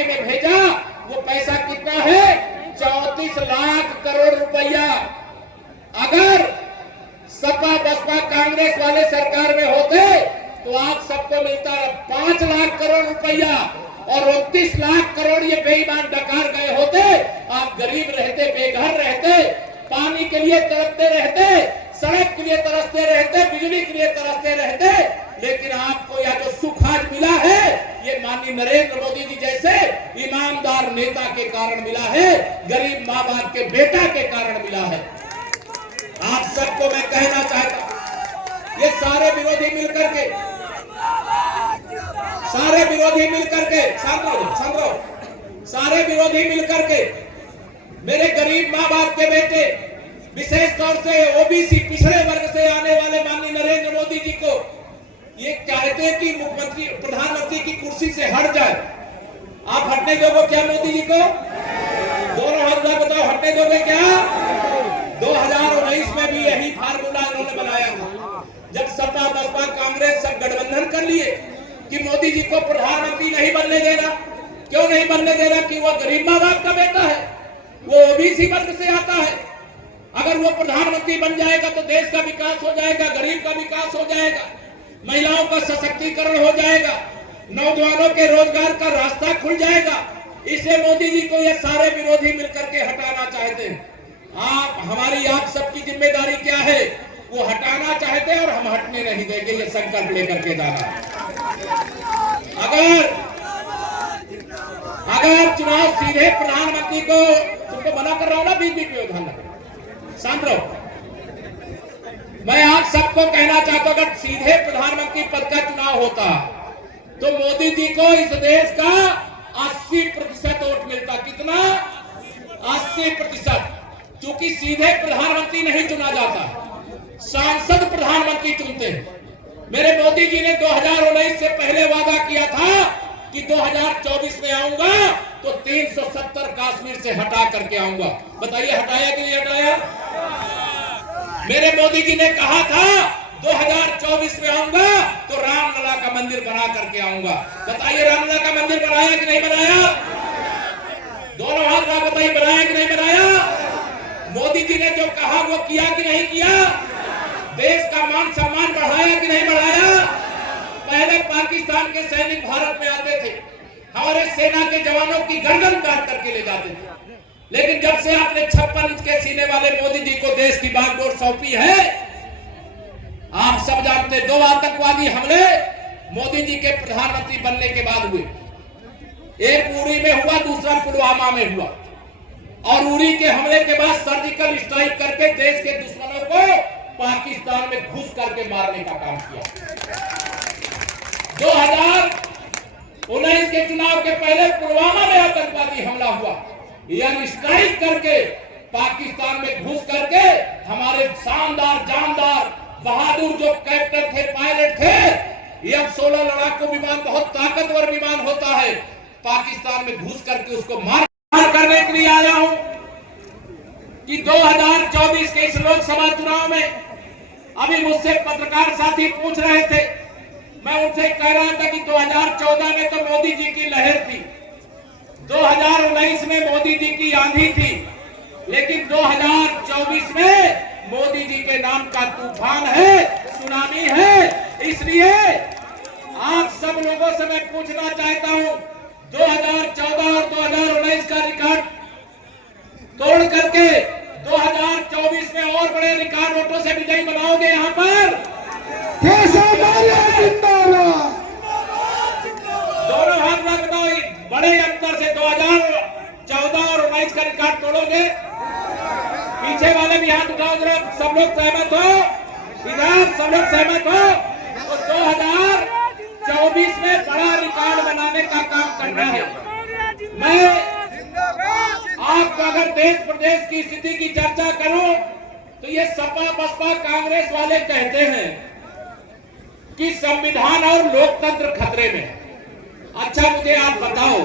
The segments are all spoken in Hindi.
खाते में भेजा। वो पैसा कितना है? 34 लाख करोड़ रुपया। अगर सपा बसपा कांग्रेस वाले सरकार में होते तो आप सबको मिलता 5 लाख करोड़ रुपया, और 29 लाख करोड़ ये बेईमान डकार गए होते। आप गरीब रहते, बेघर रहते, पानी के लिए तरसते रहते, सड़क के लिए तरसते रहते, बिजली के लिए तरसते रहते। लेकिन आपको यह जो सुख आज मिला है, ये माननीय नरेंद्र मोदी जी जैसे ईमानदार नेता के कारण मिला है, गरीब माँ बाप के बेटा के कारण मिला है। आप सबको मैं कहना चाहता हूं, ये सारे विरोधी मिलकर के सारे विरोधी मिलकर के मेरे गरीब माँ बाप के बेटे, विशेष तौर से ओबीसी पिछड़े वर्ग से आने वाले माननीय नरेंद्र मोदी जी को ये चाहते हैं कि मुख्यमंत्री प्रधानमंत्री की कुर्सी से हट जाए। आप हटने दोगे क्या मोदी जी को? दोनों हाथ बताओ, हटने दोगे क्या? 2019 में भी यही फार्मूला इन्होंने बनाया था, जब सपा बसपा कांग्रेस सब गठबंधन कर लिए कि मोदी जी को प्रधानमंत्री नहीं बनने देना। क्यों नहीं बनने देना? कि वो गरीब माँ बाप का बेटा है, वो ओबीसी वर्ग से आता है। अगर वो प्रधानमंत्री बन जाएगा तो देश का विकास हो जाएगा, गरीब का विकास हो जाएगा, महिलाओं का सशक्तिकरण हो जाएगा, नौजवानों के रोजगार का रास्ता खुल जाएगा। इसलिए मोदी जी को ये सारे विरोधी मिलकर के हटाना चाहते हैं। आप सबकी जिम्मेदारी क्या है? वो हटाना चाहते हैं और हम हटने नहीं देंगे, ये संकल्प लेकर के जाना। अगर चुनाव सीधे प्रधानमंत्री को, तुमको मना कर रहा हूं ना बीजेपी में, ध्यान रखो, शांत रहो। मैं आप सबको कहना चाहता हूं, अगर सीधे प्रधानमंत्री पद का चुनाव होता तो मोदी जी को इस देश का 80% वोट मिलता। कितना? 80%। क्योंकि सीधे प्रधानमंत्री नहीं चुना जाता, सांसद प्रधानमंत्री चुनते हैं। मेरे मोदी जी ने 2019 से पहले वादा किया था कि 2024 में आऊंगा तो 370 कश्मीर से हटा करके आऊंगा। बताइए हटाया कि नहीं हटाया? मेरे मोदी जी ने कहा था 2024 में आऊंगा तो रामलला का मंदिर बना करके आऊंगा। बताइए रामलला का मंदिर बनाया कि नहीं बनाया? दोनों हाथ में बताइए, बनाया कि नहीं बनाया? मोदी जी ने जो कहा वो किया कि नहीं किया? देश का मान सम्मान बढ़ाया कि नहीं बढ़ाया? पहले पाकिस्तान के सैनिक भारत में आते थे, हमारे सेना के जवानों की गर्दन काट करके ले जाते थे। लेकिन जब से आपने 56 इंच के सीने वाले मोदी जी को देश की बागडोर सौंपी है, आप सब जानते 2 आतंकवादी हमले मोदी जी के प्रधानमंत्री बनने के बाद हुए। एक उरी में हुआ, दूसरा पुलवामा में हुआ, और उरी के हमले के बाद सर्जिकल स्ट्राइक करके देश के दुश्मनों को पाकिस्तान में घुस करके मारने का काम किया। 2019 के चुनाव के पहले पुलवामा में आतंकवादी हमला हुआ, यानी स्ट्राइक करके पाकिस्तान में घुस करके हमारे शानदार जानदार बहादुर जो कैप्टन थे, पायलट थे, ये अब 16 लड़ाकू विमान, बहुत ताकतवर विमान होता है, पाकिस्तान में घुस करके उसको मार करने के लिए आया हूं कि 2024 के इस लोकसभा चुनाव में अभी मुझसे पत्रकार साथी पूछ रहे थे, मैं उनसे कह रहा था कि 2014 में तो मोदी जी की लहर थी, 2019 में मोदी जी की आंधी थी, लेकिन 2024 में मोदी जी के नाम का तूफान है, सुनामी है। इसलिए आप सब लोगों से मैं पूछना चाहता हूं, 2014 और 2019 का रिकॉर्ड तोड़ करके 2024 में और बड़े रिकॉर्ड वोटों से विजयी बनाओगे यहाँ पर? दोनों हाथ में बताओ, बड़े अंतर से 2014 और 19 का रिकॉर्ड तोड़ोगे? पीछे वाले भी हाथ उठाओ जरा, सब लोग सहमत हो? इधर सब लोग सहमत हो? तो 2024 में बड़ा रिकॉर्ड बनाने का काम करना है। मैं आपको अगर देश प्रदेश की स्थिति की चर्चा करूं तो ये सपा बसपा कांग्रेस वाले कहते हैं कि संविधान और लोकतंत्र खतरे में। अच्छा मुझे आप बताओ,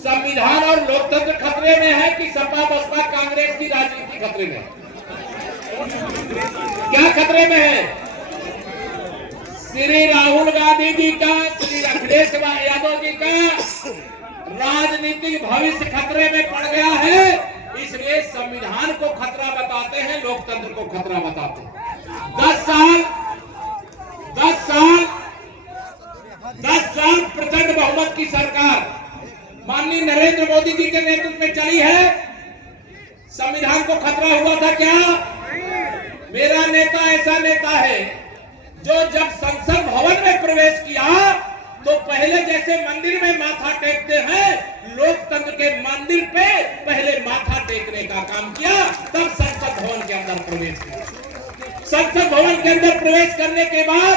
संविधान और लोकतंत्र खतरे में है कि सपा बसपा कांग्रेस की राजनीति खतरे में? क्या खतरे में है? श्री राहुल गांधी जी का, श्री अखिलेश यादव जी का राजनीतिक भविष्य खतरे में पड़ गया है, इसलिए संविधान को खतरा बताते हैं, लोकतंत्र को खतरा बताते हैं। 10 साल प्रचंड बहुमत की सरकार माननीय नरेंद्र मोदी जी के नेतृत्व में चली है। संविधान को खतरा हुआ था क्या? मेरा नेता ऐसा नेता है जो जब संसद भवन में प्रवेश किया तो पहले जैसे मंदिर में माथा टेकते हैं, लोकतंत्र के मंदिर पे पहले माथा टेकने का काम किया, तब संसद भवन के अंदर प्रवेश किया। संसद भवन के अंदर प्रवेश करने के बाद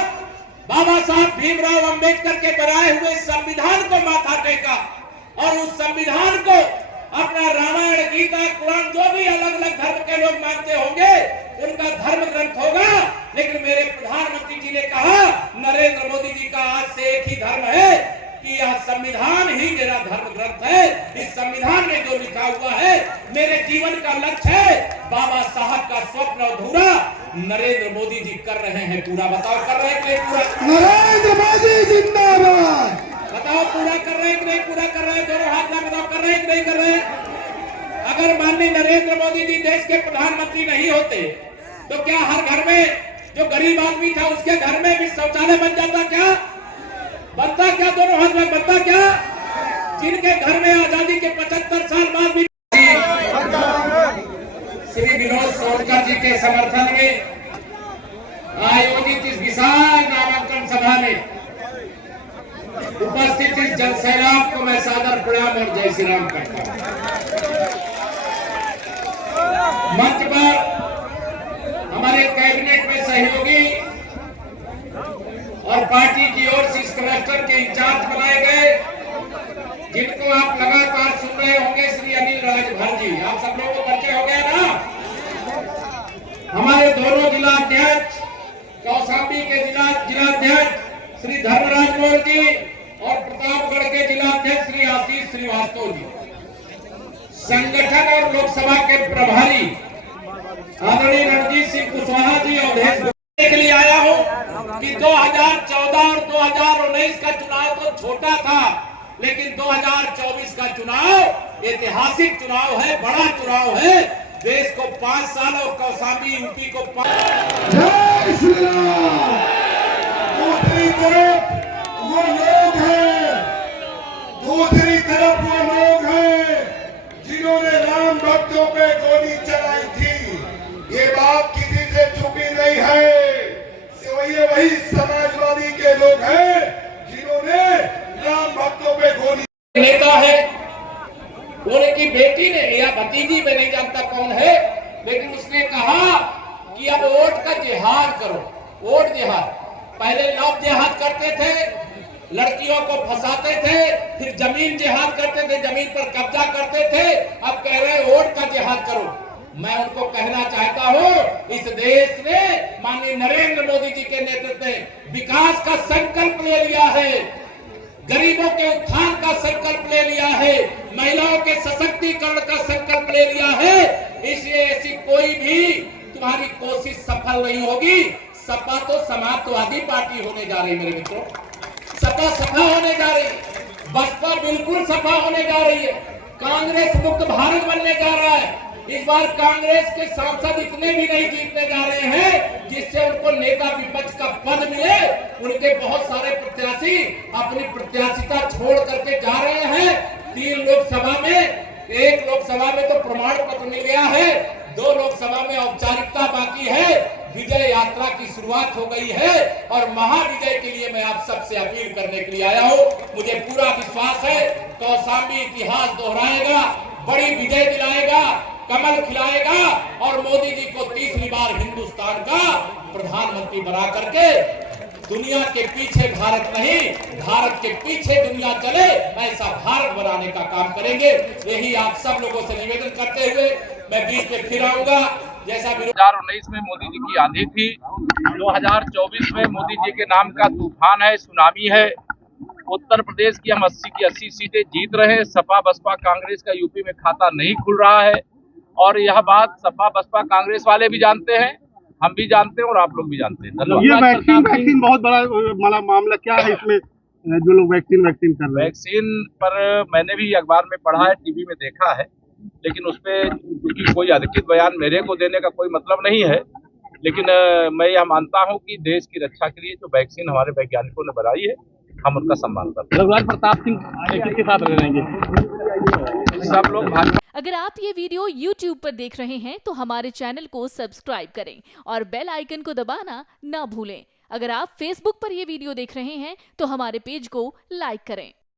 बाबा साहब भीमराव अंबेडकर के बनाए हुए संविधान को माथा टेका और उस संविधान को अपना रामायण, गीता, कुरान, जो भी अलग अलग धर्म के लोग मानते होंगे उनका धर्म ग्रंथ होगा। लेकिन मेरे प्रधानमंत्री जी ने कहा, नरेंद्र मोदी जी का आज से एक ही धर्म है कि यह संविधान ही मेरा धर्म ग्रंथ है। इस संविधान में जो लिखा हुआ है मेरे जीवन का लक्ष्य है। बाबा साहब का स्वप्न अधूरा नरेंद्र मोदी जी कर रहे हैं पूरा। बताओ कर रहे हैं कि नहीं पूरा? नरेंद्र मोदी जिंदाबाद। बताओ पूरा कर रहे हैं कि नहीं पूरा कर रहे हैं? दोनों हाथ में बताओ कर रहे हैं कि नहीं कर रहे? अगर माननीय नरेंद्र मोदी जी देश के प्रधानमंत्री नहीं होते तो क्या हर घर में जो गरीब आदमी था उसके घर में भी शौचालय बन जाता? क्या बनता? क्या दोनों हाथ में बनता? क्या जिनके घर में आजादी के 75 साल बाद भी श्री विनोद सोनकर जी के समर्थन में आयोजित इस विशाल नामांकन सभा में उपस्थित इस जनसैलाब को मैं सादर प्रणाम और जय श्री राम करता हूं। मंच पर हमारे कैबिनेट में सहयोगी और पार्टी की ओर से इस क्लस्टर के इंचार्ज बनाए गए, जिनको आप लगातार सुन रहे होंगे, श्री अनिल राजभर जी। आप सब लोगों को परिचय हो गया ना? हमारे दोनों जिलाध्यक्ष, कौशाम्बी के जिलाध्यक्ष श्री धर्मराज मोर जी और प्रतापगढ़ के जिलाध्यक्ष श्री आशीष श्रीवास्तव जी, संगठन और लोकसभा के प्रभारी आदरणीय रणजीत सिंह कुशवाहा जी और के लिए आया हूं कि 2014 और 2019 का चुनाव तो छोटा था, लेकिन 2024 का चुनाव ऐतिहासिक चुनाव है, बड़ा चुनाव है। देश को 5 साल और कौशाम्बी यूपी को 5। जय श्री राम। दूसरी तरफ वो लोग हैं, दूसरी तरफ वो लोग हैं जिन्होंने राम भक्तों पे गोली चलाई थी। ये बात किसी से छुपी नहीं है। ये वही समाजवादी के लोग हैं जिन्होंने राम भक्तों पे गोली। नेता है, उनकी बेटी ने या भतीजी में नहीं जानता कौन है, लेकिन उसने कहा कि अब वोट का जिहाद करो। वोट जिहाद, पहले लव जिहाद करते थे, लड़कियों को फंसाते थे, फिर जमीन जिहाद करते थे, जमीन पर कब्जा करते थे, अब कह रहे वोट का जिहाद करो। मैं उनको कहना चाहता हूं, इस देश ने माननीय नरेंद्र मोदी जी के नेतृत्व में विकास का संकल्प ले लिया है, गरीबों के उत्थान का संकल्प ले लिया है, महिलाओं के सशक्तिकरण का संकल्प ले लिया है। इसलिए ऐसी कोई भी तुम्हारी कोशिश सफल नहीं होगी। सपा तो समाजवादी पार्टी होने जा रही है मेरे मित्रों, सपा सफा होने जा रही है, बसपा बिल्कुल सफा होने जा रही है, कांग्रेस मुक्त भारत बनने जा रहा है। इस बार कांग्रेस के सांसद इतने भी नहीं जीतने जा रहे हैं जिससे उनको नेता विपक्ष का पद मिले। उनके बहुत सारे प्रत्याशी अपनी प्रत्याशिता छोड़ करके जा रहे हैं। 3 लोकसभा में, 1 लोकसभा में तो प्रमाण पत्र मिल गया है, 2 लोकसभा में औपचारिकता बाकी है। विजय यात्रा की शुरुआत हो गई है और महाविजय के लिए मैं आप सबसे अपील करने के लिए आया हूं। मुझे पूरा विश्वास है कौशाम्बी इतिहास दोहराएगा, बड़ी विजय दिलाएगा, कमल खिलाएगा और मोदी जी को तीसरी बार हिंदुस्तान का प्रधानमंत्री बना करके दुनिया के पीछे भारत नहीं, भारत के पीछे दुनिया चले, ऐसा भारत बनाने का काम करेंगे। यही आप सब लोगों से निवेदन करते हुए मैं बीच में फिर आऊंगा। जैसा 2019 में मोदी जी की आंधी थी, 2024 में मोदी जी के नाम का तूफान है, सुनामी है। उत्तर प्रदेश की हम 80 की 80 सीटें जीत रहे हैं। सपा बसपा कांग्रेस का यूपी में खाता नहीं खुल रहा है और यह बात सपा बसपा कांग्रेस वाले भी जानते हैं, हम भी जानते हैं और आप लोग भी जानते हैं। ये वैक्सीन बहुत बड़ा मामला क्या है इसमें? जो लोग वैक्सीन कर रहे हैं? वैक्सीन पर मैंने भी अखबार में पढ़ा है, टीवी में देखा है, लेकिन उस पर क्योंकि कोई अधिकृत बयान मेरे को देने का कोई मतलब नहीं है, लेकिन मैं यह मानता हूं कि देश की रक्षा के लिए जो वैक्सीन हमारे वैज्ञानिकों ने बनाई है, हम उनका सम्मान करते हैं। रघुवर प्रताप सिंह के साथ रहेंगे सब लोग भाजपा। अगर आप ये वीडियो YouTube पर देख रहे हैं तो हमारे चैनल को सब्सक्राइब करें और बेल आइकन को दबाना ना भूलें। अगर आप Facebook पर ये वीडियो देख रहे हैं तो हमारे पेज को लाइक करें।